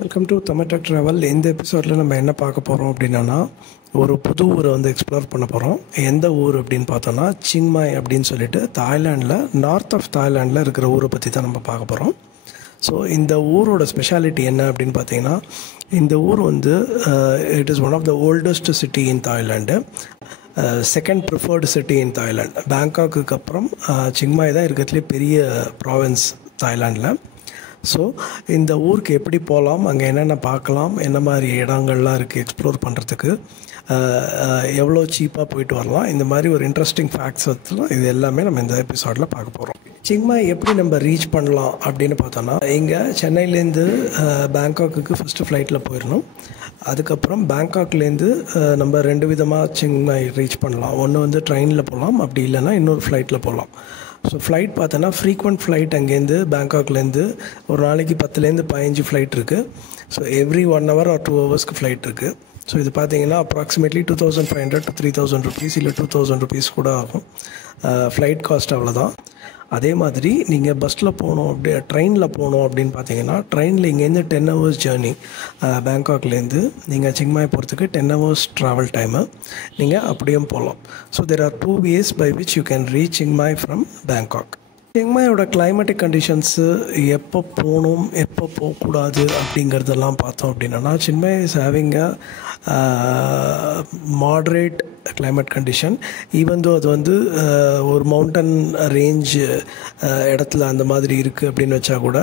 Welcome to Tamil travel. இந்த எபிசோடில் நம்ம என்ன பார்க்க போகிறோம் அப்படின்னா, ஒரு புது ஊரை வந்து எக்ஸ்ப்ளோர் பண்ண போகிறோம். எந்த ஊர் அப்படின்னு பார்த்தோன்னா சிங்மாய் அப்படின்னு சொல்லிட்டு தாய்லாண்டில், நார்த் ஆஃப் தாய்லாண்டில் இருக்கிற ஊரை பற்றி தான் நம்ம பார்க்க போகிறோம். ஸோ இந்த ஊரோட ஸ்பெஷாலிட்டி என்ன அப்படின்னு பார்த்தீங்கன்னா, இந்த ஊர் வந்து it is one of the oldest city in Thailand, second preferred city in Thailand. பேங்காக்குக்கு அப்புறம் சிங்மாய் தான் இருக்கிறதுலே பெரிய ப்ராவின்ஸ் தாய்லாண்டில். ஸோ இந்த ஊருக்கு எப்படி போகலாம், அங்கே என்னென்ன பார்க்கலாம், என்ன மாதிரி இடங்கள்லாம் இருக்குது எக்ஸ்ப்ளோர் பண்ணுறதுக்கு, எவ்வளோ சீப்பாக போயிட்டு வரலாம், இந்த மாதிரி ஒரு இன்ட்ரெஸ்டிங் ஃபேக்ட்ஸ் இது எல்லாமே நம்ம இந்த எபிசோடில் பார்க்க போகிறோம். சிங்மாய் எப்படி நம்ம ரீச் பண்ணலாம் அப்படின்னு பார்த்தோன்னா, இங்கே சென்னையிலேருந்து பேங்காக்குக்கு ஃபஸ்ட்டு ஃப்ளைட்டில் போயிடணும். அதுக்கப்புறம் பேங்காக்லேருந்து நம்ம ரெண்டு விதமாக சிங்மாய் ரீச் பண்ணலாம். ஒன்று வந்து ட்ரெயினில் போகலாம், அப்படி இல்லைன்னா இன்னொரு ஃப்ளைட்டில் போகலாம். ஸோ ஃப்ளைட் பார்த்தோன்னா ஃப்ரீக்வெண்ட் ஃப்ளைட் அங்கேருந்து பேங்காக்லேருந்து ஒரு நாளைக்கு 10லேருந்து 15 ஃப்ளைட் இருக்குது. So every 1 hour or 2 hours flight இருக்குது. ஸோ இது பார்த்தீங்கன்னா அப்ராக்சிமேட்லி 2500 to 3000 rupees இல்லை 2000 rupees கூட ஆகும். ஃப்ளைட் காஸ்ட் அவ்வளோதான். அதே மாதிரி நீங்கள் பஸ்ஸில் போகணும், அப்படி ட்ரெயினில் போகணும் அப்படின்னு பார்த்தீங்கன்னா, ட்ரெயினில் இங்கேருந்து 10 hours ஜேர்னி. பேங்காக்லேருந்து நீங்கள் சிங்மாய் போகிறதுக்கு 10 hours ட்ராவல் டைமு. நீங்கள் அப்படியும் போகலாம். So there are 2 ways by which you can reach Chiang Mai from Bangkok. சிங்மாயோட கிளைமேட்டிக் கண்டிஷன்ஸு, எப்போ போகணும் எப்போ போகக்கூடாது அப்படிங்கிறதெல்லாம் பார்த்தோம் அப்படின்னா, Chiang Mai is having a moderate climate condition. Even though அது வந்து ஒரு மவுண்டன் ரேஞ்ச் இடத்துல அந்த மாதிரி இருக்குது அப்படின்னு வச்சா கூட,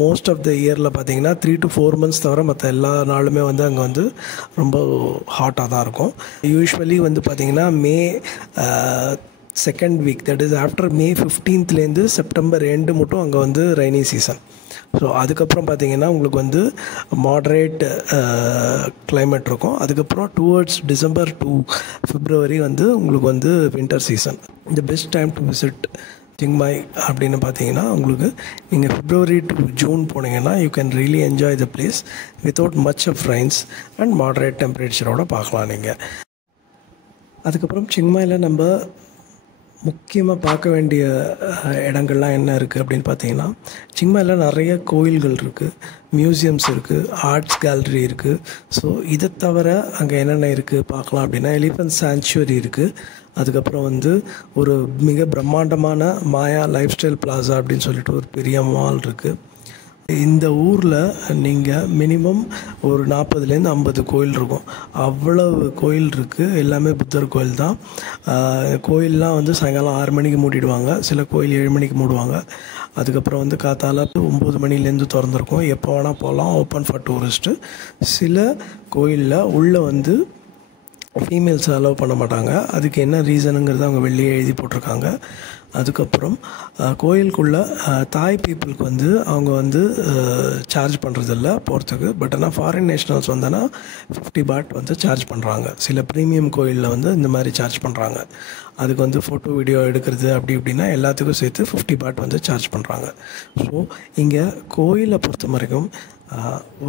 மோஸ்ட் ஆஃப் த இயரில் பார்த்தீங்கன்னா 3 to 4 months தவிர மற்ற எல்லா நாளுமே வந்து அங்கே வந்து ரொம்ப ஹாட்டாக தான் இருக்கும். யூஸ்வலி வந்து பார்த்திங்கன்னா May second week, that is after May 15th September end மட்டும் அங்கே வந்து ரெய்னி சீசன். ஸோ அதுக்கப்புறம் பார்த்திங்கன்னா உங்களுக்கு வந்து மாட்ரேட் கிளைமேட் இருக்கும். அதுக்கப்புறம் டுவர்ட்ஸ் டிசம்பர் டு பிப்ரவரி வந்து உங்களுக்கு வந்து winter season. The best time to visit Chiang Mai அப்படின்னு பார்த்தீங்கன்னா, உங்களுக்கு நீங்கள் February to June போனீங்கன்னா you can really enjoy the place without much of rains and moderate டெம்பரேச்சரோடு பார்க்கலாம் நீங்கள். அதுக்கப்புறம் சிங்மாயில் நம்ம முக்கியமாக பார்க்க வேண்டிய இடங்கள்லாம் என்ன இருக்குது அப்படின்னு பார்த்தீங்கன்னா, சிங்மாயில் நிறைய கோயில்கள் இருக்குது, மியூசியம்ஸ் இருக்குது, ஆர்ட்ஸ் கேலரி இருக்குது. ஸோ இதை தவிர அங்கே என்னென்ன இருக்குது பார்க்கலாம் அப்படின்னா, எலிஃபண்ட் சாங்சுவரி இருக்குது. அதுக்கப்புறம் வந்து ஒரு மிக பிரம்மாண்டமான மாயா லைஃப் ஸ்டைல் பிளாசா அப்படின்னு சொல்லிட்டு ஒரு பெரிய மால் இருக்குது. இந்த ஊரில் நீங்கள் மினிமம் ஒரு 40லேருந்து 50 கோயில் இருக்கும். அவ்வளவு கோயில் இருக்குது. எல்லாமே புத்தர் கோயில் தான். கோயிலெலாம் வந்து சாயங்காலம் 6 மணிக்கு மூடிடுவாங்க. சில கோயில் 7 மணிக்கு மூடுவாங்க. அதுக்கப்புறம் வந்து காத்தால 9 மணிலேருந்து திறந்துருக்கும். எப்போ வேணால் போகலாம், ஓப்பன் ஃபார் டூரிஸ்ட்டு. சில கோயிலில் உள்ளே வந்து ஃபீமேல்ஸ் அலோவ் பண்ண மாட்டாங்க. அதுக்கு என்ன ரீசனுங்கிறத அவங்க வெளியே எழுதி போட்டிருக்காங்க. அதுக்கப்புறம் கோயிலுக்குள்ளே தாய் பீப்புளுக்கு வந்து அவங்க வந்து சார்ஜ் பண்ணுறதில்ல போகிறதுக்கு. பட் ஆனால் ஃபாரின் நேஷ்னல்ஸ் வந்தோன்னா 50 baht வந்து சார்ஜ் பண்ணுறாங்க. சில ப்ரீமியம் கோயிலில் வந்து இந்த மாதிரி சார்ஜ் பண்ணுறாங்க. அதுக்கு வந்து ஃபோட்டோ வீடியோ எடுக்கிறது அப்படி இப்படின்னா எல்லாத்துக்கும் சேர்த்து 50 baht வந்து சார்ஜ் பண்ணுறாங்க. ஸோ இங்கே கோயிலை பொறுத்த வரைக்கும்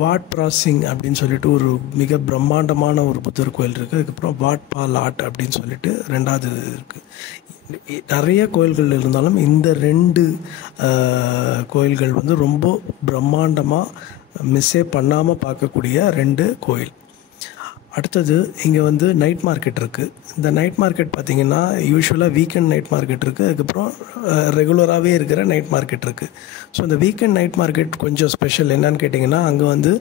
வாட் பிராசிங் அப்படின்னு சொல்லிட்டு ஒரு மிக பிரம்மாண்டமான ஒரு புத்தர் கோயில் இருக்குது. அதுக்கப்புறம் வாட் பா லாட் அப்படின்னு சொல்லிட்டு ரெண்டாவது இருக்குது. நிறைய கோயில்கள் இருந்தாலும் இந்த 2 கோயில்கள் வந்து ரொம்ப பிரம்மாண்டமாக மிஸ்ஸே பண்ணாமல் பார்க்கக்கூடிய 2 கோயில். அடுத்தது இங்கே வந்து நைட் மார்க்கெட் இருக்குது. இந்த நைட் மார்க்கெட் பார்த்திங்கன்னா யூஸ்வலாக வீக்கெண்ட் நைட் மார்க்கெட் இருக்குது. அதுக்கப்புறம் ரெகுலராகவே இருக்கிற நைட் மார்க்கெட் இருக்குது. ஸோ இந்த வீக்கெண்ட் நைட் மார்க்கெட் கொஞ்சம் ஸ்பெஷல் என்னன்னு கேட்டிங்கன்னா, அங்கே வந்து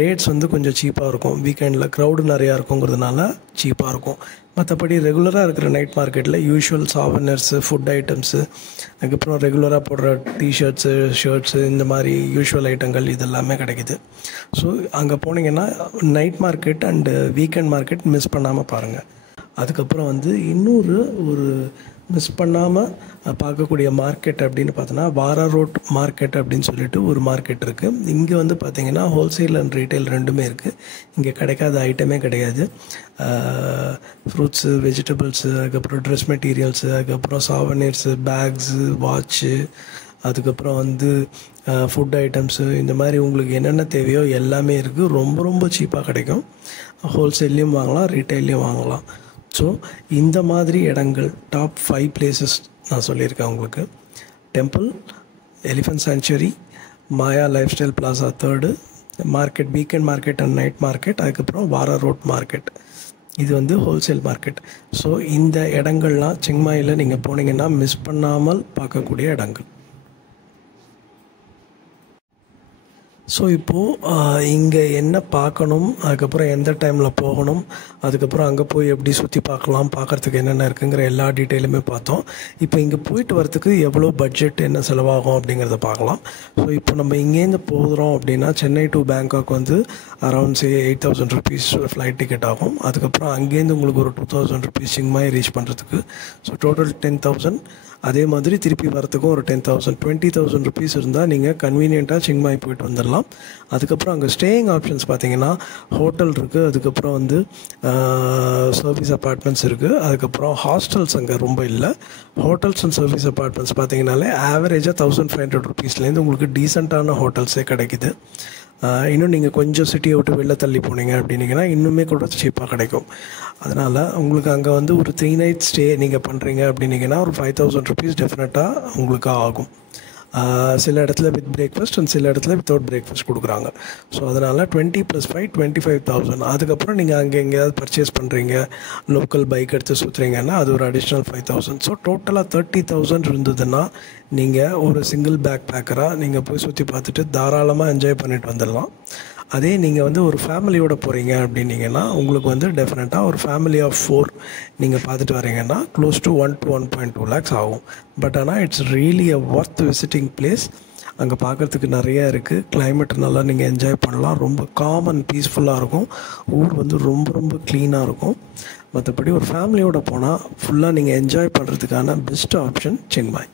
ரேட்ஸ் வந்து கொஞ்சம் சீப்பாக இருக்கும். வீக்கெண்டில் க்ரௌடு நிறையா இருக்குங்கிறதுனால சீப்பாக இருக்கும். மற்றபடி ரெகுலராக இருக்கிற நைட் மார்க்கெட்டில் யூஷுவல் சாவனர்ஸு, ஃபுட் ஐட்டம்ஸு, அதுக்கப்புறம் ரெகுலராக போடுற டிஷர்ட்ஸு, ஷர்ட்ஸு, இந்த மாதிரி யூஷுவல் ஐட்டங்கள் இதெல்லாமே கிடைக்கிது. ஸோ அங்கே போனீங்கன்னா night market and weekend market miss பண்ணாமல் பாருங்கள். அதுக்கப்புறம் வந்து இன்னொரு ஒரு மிஸ் பண்ணாமல் பார்க்கக்கூடிய மார்க்கெட் அப்படின்னு பார்த்தோன்னா, வாரா ரோட் மார்க்கெட் அப்படின்னு சொல்லிட்டு ஒரு மார்க்கெட் இருக்குது. இங்கே வந்து பார்த்திங்கன்னா ஹோல்சேல் அண்ட் ரீட்டைல் ரெண்டுமே இருக்குது. இங்கே கிடைக்காத ஐட்டமே கிடையாது. ஃப்ரூட்ஸு, வெஜிடபிள்ஸு, அதுக்கப்புறம் ட்ரெஸ் மெட்டீரியல்ஸு, அதுக்கப்புறம் சாவனர்ஸு, பேக்ஸு, வாட்ச்சு, அதுக்கப்புறம் வந்து ஃபுட் ஐட்டம்ஸு, இந்த மாதிரி உங்களுக்கு என்னென்ன தேவையோ எல்லாமே இருக்குது. ரொம்ப ரொம்ப சீப்பாக கிடைக்கும். ஹோல்சேல்லையும் வாங்கலாம், ரீட்டைல்லையும் வாங்கலாம். ஸோ இந்த மாதிரி இடங்கள் டாப் 5 பிளேசஸ் நான் சொல்லியிருக்கேன் உங்களுக்கு. Temple, elephant sanctuary, Maya life style plaza 3rd, market, weekend market and night market, அதுக்கப்புறம் வார ரோட் மார்க்கெட். இது வந்து ஹோல்சேல் மார்க்கெட். ஸோ இந்த இடங்கள்லாம் சிங்மாயில் நீங்கள் போனீங்கன்னா மிஸ் பண்ணாமல் பார்க்கக்கூடிய இடங்கள். ஸோ இப்போது இங்கே என்ன பார்க்கணும், அதுக்கப்புறம் எந்த டைமில் போகணும், அதுக்கப்புறம் அங்கே போய் எப்படி சுற்றி பார்க்கலாம், பார்க்குறதுக்கு என்னென்ன இருக்குங்கிற எல்லா டீட்டெயிலுமே பார்த்தோம். இப்போ இங்கே போயிட்டு வரத்துக்கு எவ்வளோ பட்ஜெட், என்ன செலவாகும் அப்படிங்கிறத பார்க்கலாம். ஸோ இப்போ நம்ம இங்கேருந்து போகிறோம் அப்படின்னா சென்னை டு பேங்காக் வந்து அரௌண்ட் 8,000 rupees ஃப்ளைட் டிக்கெட் ஆகும். அதுக்கப்புறம் அங்கேருந்து உங்களுக்கு ஒரு 2,000 rupees சிங்மாய் ரீச் பண்ணுறதுக்கு. So total 10,000. அதே மாதிரி திருப்பி வரத்துக்கும் ஒரு 10,000, 20,000 rupees இருந்தால் நீங்கள் கன்வீனியண்ட்டாக சிங்மாய் போயிட்டு வந்துடலாம். அதுக்கப்புறம் அங்கே ஸ்டேயிங் ஆப்ஷன்ஸ் பார்த்தீங்கன்னா ஹோட்டல் இருக்குது, அதுக்கப்புறம் வந்து சர்வீஸ் அப்பார்ட்மெண்ட்ஸ் இருக்குது, அதுக்கப்புறம் ஹாஸ்டல்ஸ் அங்கே ரொம்ப இல்லை. ஹோட்டல்ஸ் அண்ட் சர்வீஸ் அப்பார்ட்மெண்ட்ஸ் பார்த்தீங்கன்னாலே ஆவரேஜாக 1,500 rupeesலேருந்து உங்களுக்கு டீசெண்டான ஹோட்டல்ஸே கிடைக்குது. இன்னும் நீங்கள் கொஞ்சம் சிட்டியை விட்டு வெளில தள்ளி போனீங்க அப்படின்னீங்கன்னா இன்னுமே கூட சீப்பாக கிடைக்கும். அதனால் உங்களுக்கு அங்கே வந்து ஒரு 3 night ஸ்டே நீங்கள் பண்ணுறீங்க அப்படின்னீங்கன்னா ஒரு 5,000 rupees டெஃபினட்டாக உங்களுக்கு ஆகும். சில இடத்துல வித் பிரேக்ஃபாஸ்ட் அண்ட் சில இடத்துல வித்தவுட் பிரேக்ஃபாஸ்ட் கொடுக்குறாங்க. ஸோ அதனால் 20 + 5 25,000. அதுக்கப்புறம் நீங்கள் அங்கே எங்கேயாவது பர்ச்சேஸ் பண்ணுறீங்க, லோக்கல் பைக் எடுத்து சுற்றுறீங்கன்னா அது ஒரு அடிஷ்னல் 5,000. ஸோ டோட்டலாக 30,000 இருந்ததுன்னா நீங்கள் ஒரு சிங்கிள் பேக் பேக்கராக நீங்கள் போய் சுற்றி பார்த்துட்டு தாராளமாக என்ஜாய் பண்ணிட்டு வந்துடலாம். அதே நீங்கள் வந்து ஒரு ஃபேமிலியோடு போகிறீங்க அப்படின்னீங்கன்னா உங்களுக்கு வந்து டெஃபினட்டாக ஒரு ஃபேமிலி ஆஃப் 4 நீங்கள் பார்த்துட்டு வரீங்கன்னா க்ளோஸ் டு 1 to 1.2 lakhs ஆகும். பட் ஆனால் it's really a worth visiting place. அங்கே பார்க்குறதுக்கு நிறையா இருக்குது. கிளைமேட் நல்லா நீங்கள் என்ஜாய் பண்ணலாம். ரொம்ப காம் அண்ட் பீஸ்ஃபுல்லாக இருக்கும். ஊர் வந்து ரொம்ப ரொம்ப க்ளீனாக இருக்கும். மற்றபடி ஒரு ஃபேமிலியோடு போனால் ஃபுல்லாக நீங்கள் என்ஜாய் பண்ணுறதுக்கான பெஸ்ட் ஆப்ஷன் சின்மாய்.